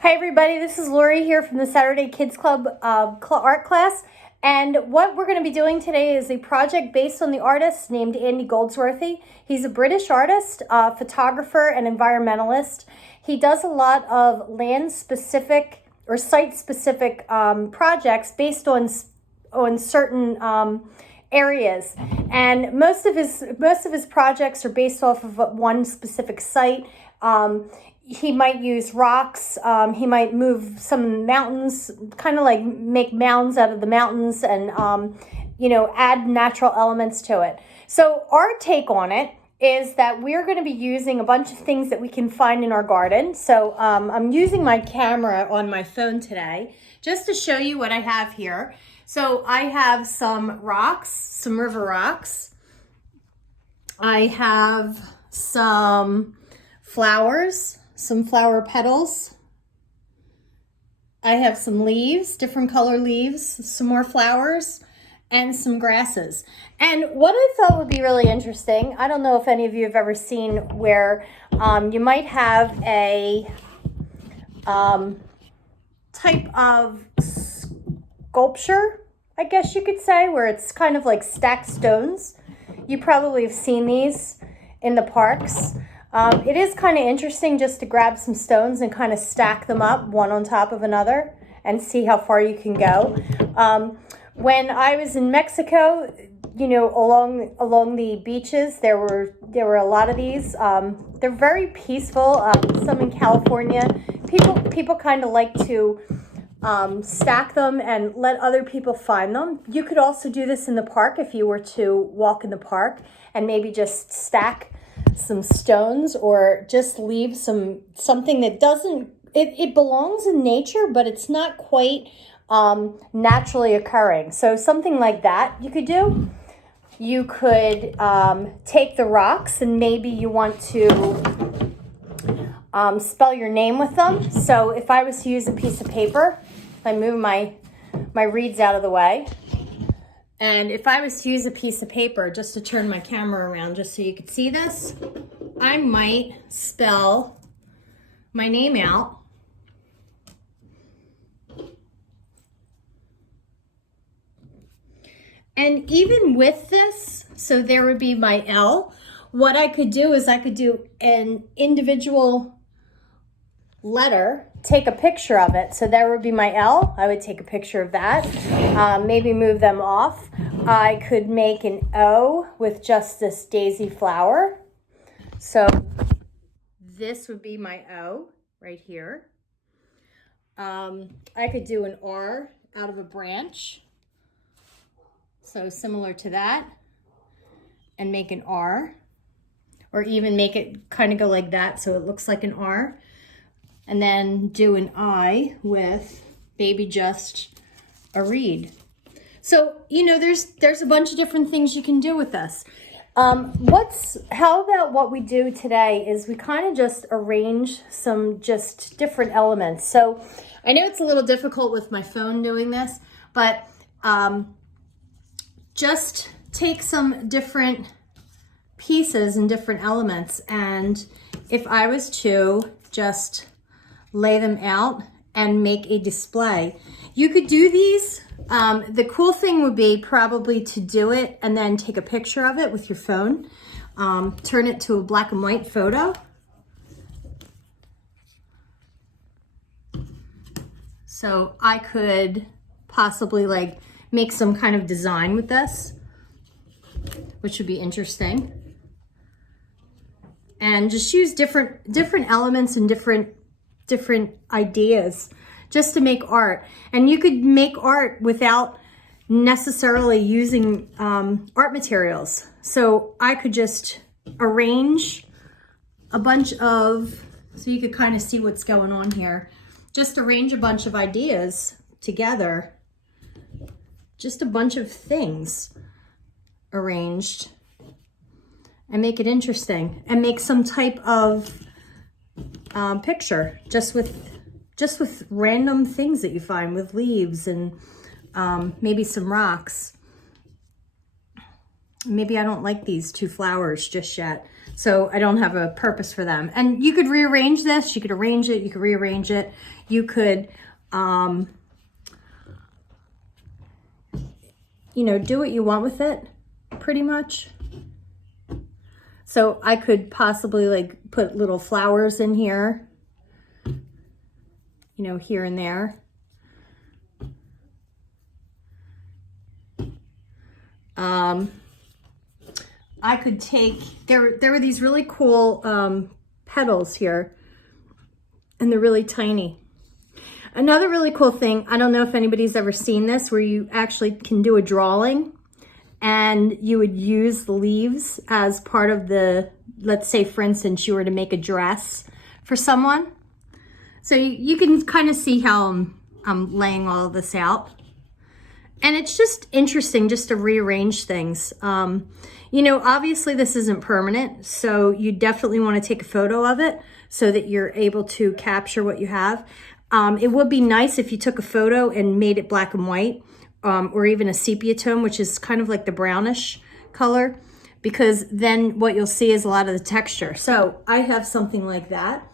Hi everybody, this is Lori here from the Saturday Kids Club art class, and what we're going to be doing today is a project based on the artist named Andy Goldsworthy. He's a British artist, photographer, and environmentalist. He does a lot of land-specific or site-specific projects based on certain areas, and most of his projects are based off of one specific site. He might use rocks. He might move some mountains, kind of like make mounds out of the mountains, and add natural elements to it. So our take on it is that we're going to be using a bunch of things that we can find in our garden. So I'm using my camera on my phone today just to show you what I have here. So I have some rocks, some river rocks. I have some flowers, some flower petals. I have some leaves, different color leaves, some more flowers, and some grasses. And what I thought would be really interesting, I don't know if any of you have ever seen where you might have a type of sculpture, I guess you could say, where it's kind of like stacked stones. You probably have seen these in the parks. It is kind of interesting just to grab some stones and kind of stack them up one on top of another and see how far you can go. When I was in Mexico, along the beaches, there were a lot of these. They're very peaceful. Some in California, people kind of like to stack them and let other people find them. You could also do this in the park if you were to walk in the park and maybe just stack some stones or just leave something that doesn't, it belongs in nature, but it's not quite naturally occurring. So something like that you could do. You could take the rocks and maybe you want to spell your name with them. So if I was to use a piece of paper, I move my reeds out of the way. And if I was to use a piece of paper, just to turn my camera around just so you could see this, I might spell my name out. And even with this, so there would be my L, what I could do is I could do an individual letter, take a picture of it. So there would be my L. I would take a picture of that, maybe move them off. I could make an O with just this daisy flower. So this would be my O right here. I could do an R out of a branch. So similar to that, and make an R, or even make it kind of go like that so it looks like an R. And then do an I with maybe just a reed. So, there's a bunch of different things you can do with this. How about what we do today is we kind of just arrange some just different elements. So I know it's a little difficult with my phone doing this, but just take some different pieces and different elements. And if I was to just lay them out and make a display. You could do these. The cool thing would be probably to do it and then take a picture of it with your phone. Turn it to a black and white photo. So I could possibly make some kind of design with this, which would be interesting. And just use different elements and different ideas just to make art. And you could make art without necessarily using art materials. So I could just arrange a bunch of, so you could kind of see what's going on here, just arrange a bunch of ideas together, just a bunch of things arranged, and make it interesting and make some type of picture just with random things that you find, with leaves and maybe some rocks. Maybe I don't like these two flowers just yet, So I don't have a purpose for them. And you could rearrange this. You could arrange it. You could rearrange it. You could, you know, do what you want with it, pretty much. So I could possibly like put little flowers in here, you know, here and there. I could take, there were these really cool petals here, and they're really tiny. Another really cool thing, I don't know if anybody's ever seen this, where you actually can do a drawing and you would use the leaves as part of the, let's say for instance, you were to make a dress for someone. So you can kind of see how I'm laying all of this out. And it's just interesting just to rearrange things. You know, obviously this isn't permanent, so you definitely want to take a photo of it so that you're able to capture what you have. It would be nice if you took a photo and made it black and white, or even a sepia tone, which is kind of like the brownish color, because then what you'll see is a lot of the texture. So I have something like that.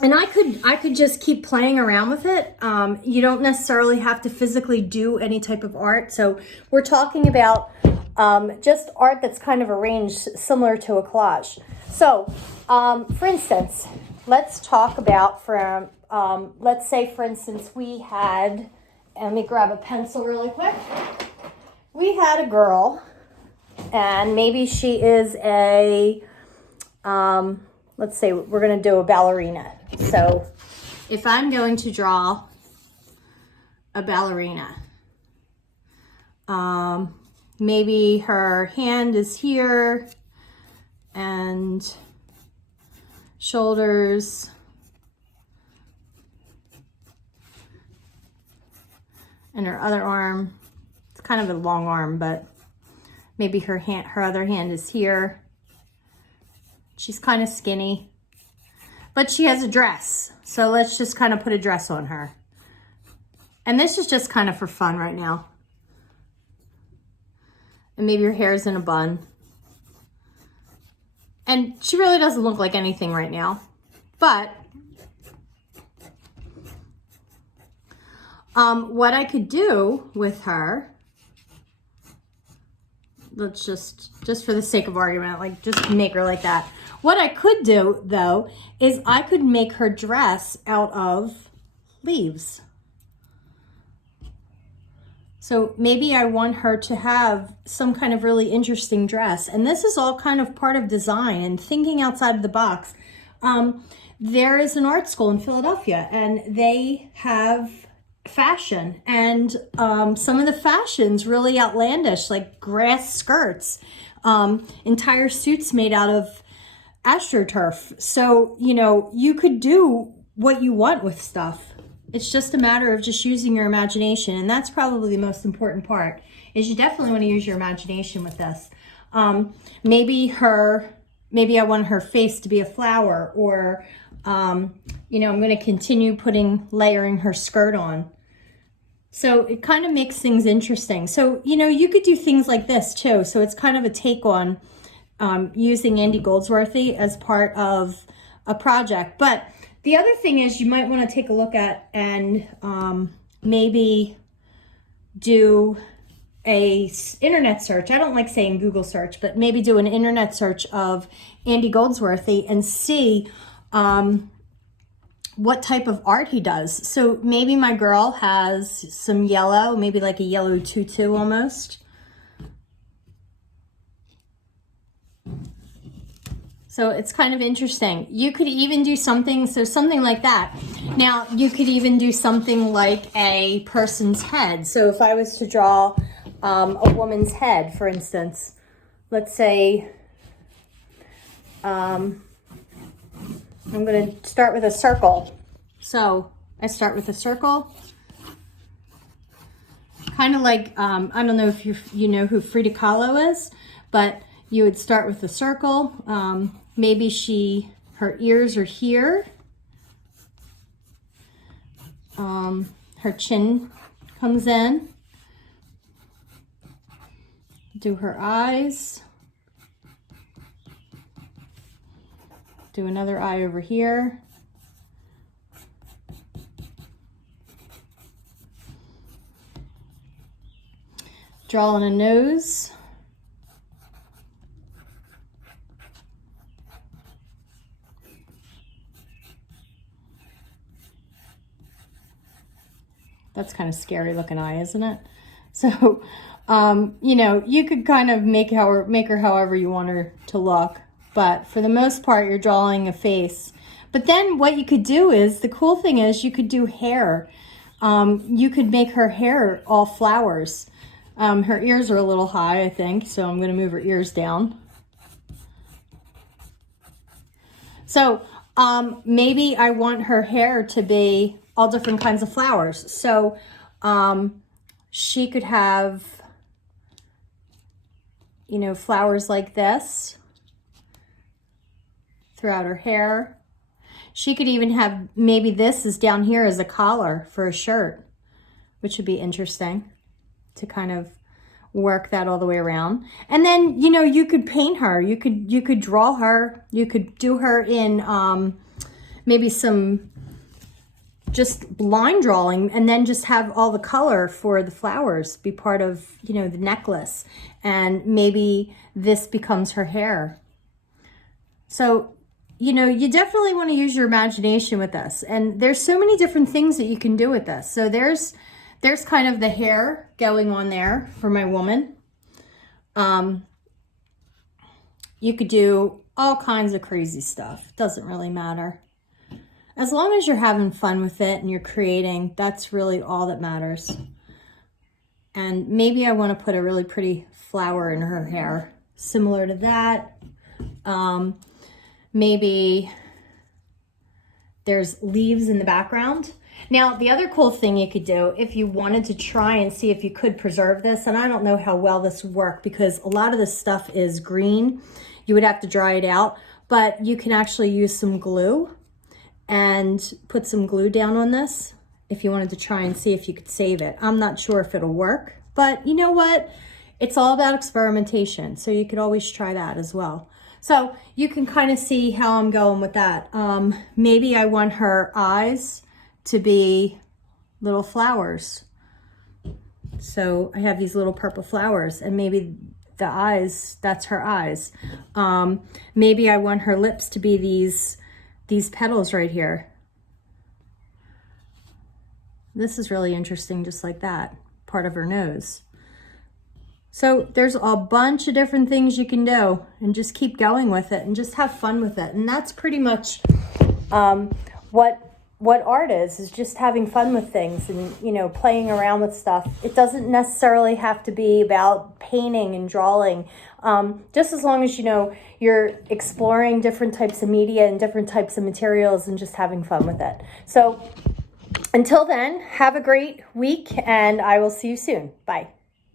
And I could just keep playing around with it. You don't necessarily have to physically do any type of art. So we're talking about just art that's kind of arranged similar to a collage. So for instance, let's talk about from, let's say for instance, we had, and let me grab a pencil really quick. We had a girl, and maybe she is a, let's say we're going to do a ballerina. So if I'm going to draw a ballerina, maybe her hand is here and shoulders, and her other arm, it's kind of a long arm, but maybe her hand, her other hand is here. She's kind of skinny, but she has a dress. So let's just kind of put a dress on her. And this is just kind of for fun right now. And maybe her hair's in a bun. And she really doesn't look like anything right now. But what I could do with her, let's just for the sake of argument, like just make her like that. What I could do though, is I could make her dress out of leaves. So maybe I want her to have some kind of really interesting dress. And this is all kind of part of design and thinking outside of the box. There is an art school in Philadelphia, and they have fashion, and some of the fashion's really outlandish, like grass skirts, entire suits made out of astroturf. So, you know, you could do what you want with stuff. It's just a matter of just using your imagination, and that's probably the most important part, is you definitely want to use your imagination with this. Maybe I want her face to be a flower, or you know, I'm going to continue layering her skirt on. So it kind of makes things interesting. So, you know, you could do things like this too. So it's kind of a take on using Andy Goldsworthy as part of a project. But the other thing is, you might want to take a look at and maybe do a internet search. I don't like saying Google search, but maybe do an internet search of Andy Goldsworthy and see what type of art he does. So maybe my girl has some yellow, maybe like a yellow tutu almost. So it's kind of interesting. You could even do something like that. Now, you could even do something like a person's head. So if I was to draw a woman's head, for instance, let's say, I'm going to start with a circle. So I start with a circle. Kind of like, I don't know if you know who Frida Kahlo is, but you would start with a circle. Maybe her ears are here. Her chin comes in. Do her eyes. Do another eye over here. Draw on a nose. That's kind of scary looking eye, isn't it? So, you know, you could kind of make her however you want her to look. But for the most part, you're drawing a face. But then what you could do is, the cool thing is you could do hair. You could make her hair all flowers. Her ears are a little high, I think, so I'm going to move her ears down. So maybe I want her hair to be all different kinds of flowers. So she could have, you know, flowers like this throughout her hair. She could even have, maybe this is down here as a collar for a shirt, which would be interesting to kind of work that all the way around. And then, you know, you could paint her. You could draw her. You could do her in maybe some just line drawing, and then just have all the color for the flowers be part of, you know, the necklace. And maybe this becomes her hair. So, you know, you definitely want to use your imagination with this. And there's so many different things that you can do with this. So there's kind of the hair going on there for my woman. You could do all kinds of crazy stuff. Doesn't really matter. As long as you're having fun with it and you're creating, that's really all that matters. And maybe I want to put a really pretty flower in her hair, similar to that. Maybe there's leaves in the background. Now, the other cool thing you could do, if you wanted to try and see if you could preserve this, and I don't know how well this would work because a lot of this stuff is green. You would have to dry it out, but you can actually use some glue and put some glue down on this if you wanted to try and see if you could save it. I'm not sure if it'll work, but you know what? It's all about experimentation, so you could always try that as well. So you can kind of see how I'm going with that. Maybe I want her eyes to be little flowers. So I have these little purple flowers, and maybe the eyes, that's her eyes. Maybe I want her lips to be these petals right here. This is really interesting, just like that, part of her nose. So there's a bunch of different things you can do, and just keep going with it and just have fun with it. And that's pretty much what art is just having fun with things and, you know, playing around with stuff. It doesn't necessarily have to be about painting and drawing. Just as long as, you know, you're exploring different types of media and different types of materials and just having fun with it. So until then, have a great week, and I will see you soon. Bye.